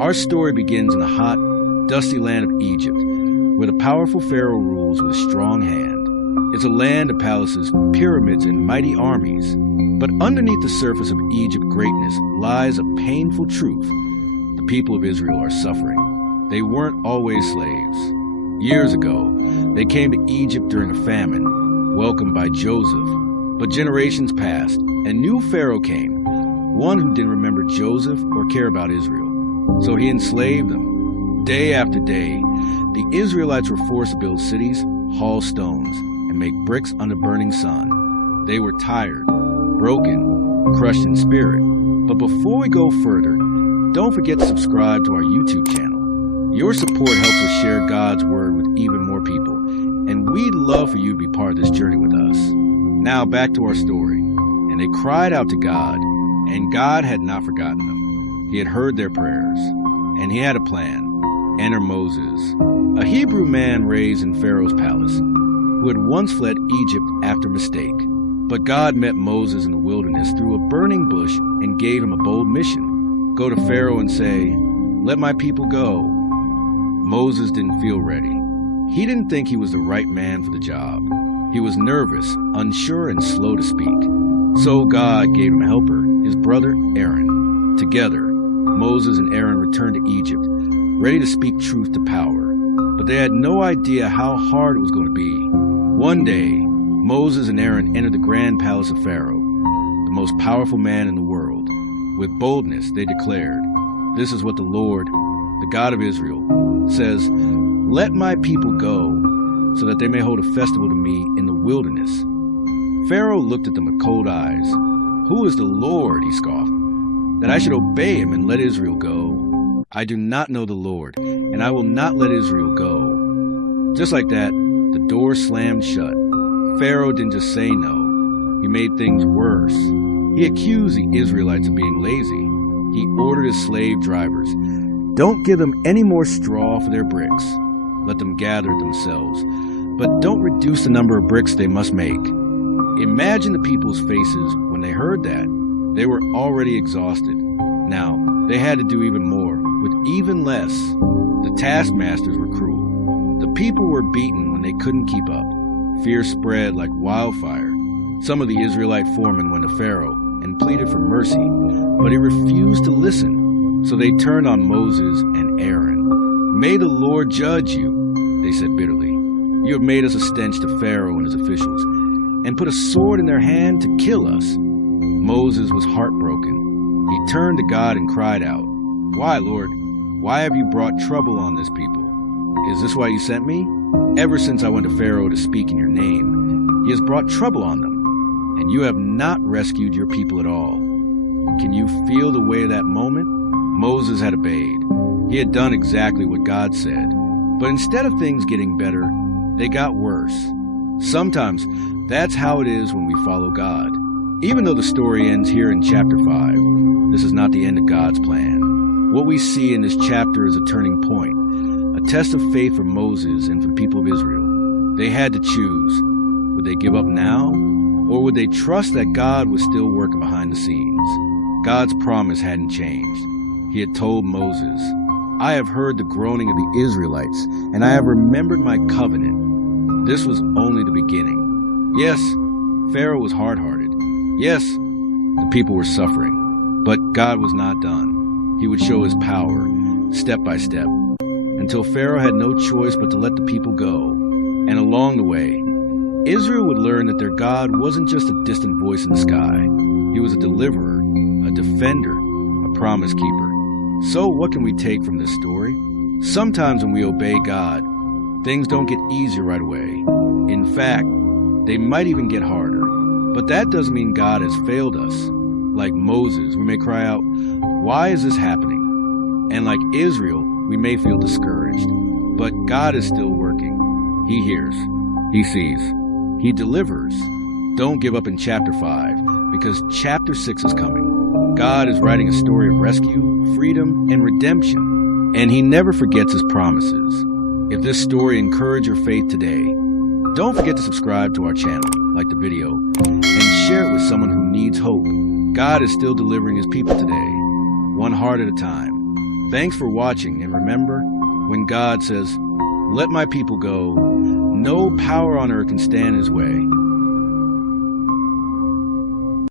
Our story begins in the hot, dusty land of Egypt, where the powerful Pharaoh rules with a strong hand. It's a land of palaces, pyramids, and mighty armies. But underneath the surface of Egypt's greatness lies a painful truth. The people of Israel are suffering. They weren't always slaves. Years ago, they came to Egypt during a famine, welcomed by Joseph. But generations passed, and new Pharaoh came, one who didn't remember Joseph or care about Israel. So he enslaved them. Day after day, the Israelites were forced to build cities, haul stones, and make bricks under burning sun. They were tired, broken, crushed in spirit. But before we go further, don't forget to subscribe to our YouTube channel. Your support helps us share God's word with even more people, and we'd love for you to be part of this journey with us. Now back to our story. And they cried out to God, and God had not forgotten them. He had heard their prayers, and he had a plan. Enter Moses, a Hebrew man raised in Pharaoh's palace, who had once fled Egypt after a mistake. But God met Moses in the wilderness through a burning bush and gave him a bold mission. Go to Pharaoh and say, "Let my people go." Moses didn't feel ready. He didn't think he was the right man for the job. He was nervous, unsure, and slow to speak. So God gave him a helper, his brother Aaron. Together, Moses and Aaron returned to Egypt, ready to speak truth to power. But they had no idea how hard it was going to be. One day, Moses and Aaron entered the grand palace of Pharaoh, the most powerful man in the world. With boldness, they declared, "This is what the Lord, the God of Israel, says, 'Let my people go, so that they may hold a festival to me in the wilderness.'" Pharaoh looked at them with cold eyes. "Who is the Lord," he scoffed, "that I should obey him and let Israel go? I do not know the Lord, and I will not let Israel go." Just like that, the door slammed shut. Pharaoh didn't just say no. He made things worse. He accused the Israelites of being lazy. He ordered his slave drivers, "Don't give them any more straw for their bricks. Let them gather it themselves, but don't reduce the number of bricks they must make." Imagine the people's faces when they heard that. They were already exhausted. Now, they had to do even more, with even less. The taskmasters were cruel. The people were beaten when they couldn't keep up. Fear spread like wildfire. Some of the Israelite foremen went to Pharaoh and pleaded for mercy, but he refused to listen. So they turned on Moses and Aaron. "May the Lord judge you," they said bitterly. "You have made us a stench to Pharaoh and his officials, and put a sword in their hand to kill us." Moses was heartbroken. He turned to God and cried out, "Why, Lord? Why have you brought trouble on this people? Is this why you sent me? Ever since I went to Pharaoh to speak in your name, he has brought trouble on them, and you have not rescued your people at all." Can you feel the weight of that moment? Moses had obeyed. He had done exactly what God said. But instead of things getting better, they got worse. Sometimes that's how it is when we follow God. Even though the story ends here in chapter 5, this is not the end of God's plan. What we see in this chapter is a turning point, a test of faith for Moses and for the people of Israel. They had to choose. Would they give up now, or would they trust that God was still working behind the scenes? God's promise hadn't changed. He had told Moses, "I have heard the groaning of the Israelites, and I have remembered my covenant." This was only the beginning. Yes, Pharaoh was hard-hearted. Yes, the people were suffering. But God was not done. He would show his power, step by step, until Pharaoh had no choice but to let the people go. And along the way, Israel would learn that their God wasn't just a distant voice in the sky. He was a deliverer, a defender, a promise keeper. So what can we take from this story? Sometimes when we obey God, things don't get easier right away. In fact, they might even get harder. But that doesn't mean God has failed us. Like Moses, we may cry out, "Why is this happening?" And like Israel, we may feel discouraged. But God is still working. He hears. He sees. He delivers. Don't give up in chapter 5, because chapter 6 is coming. God is writing a story of rescue, freedom, and redemption. And he never forgets his promises. If this story encouraged your faith today, don't forget to subscribe to our channel, like the video, and share it with someone who needs hope. God is still delivering his people today, one heart at a time. Thanks for watching, and remember, when God says, "Let my people go," no power on earth can stand in his way.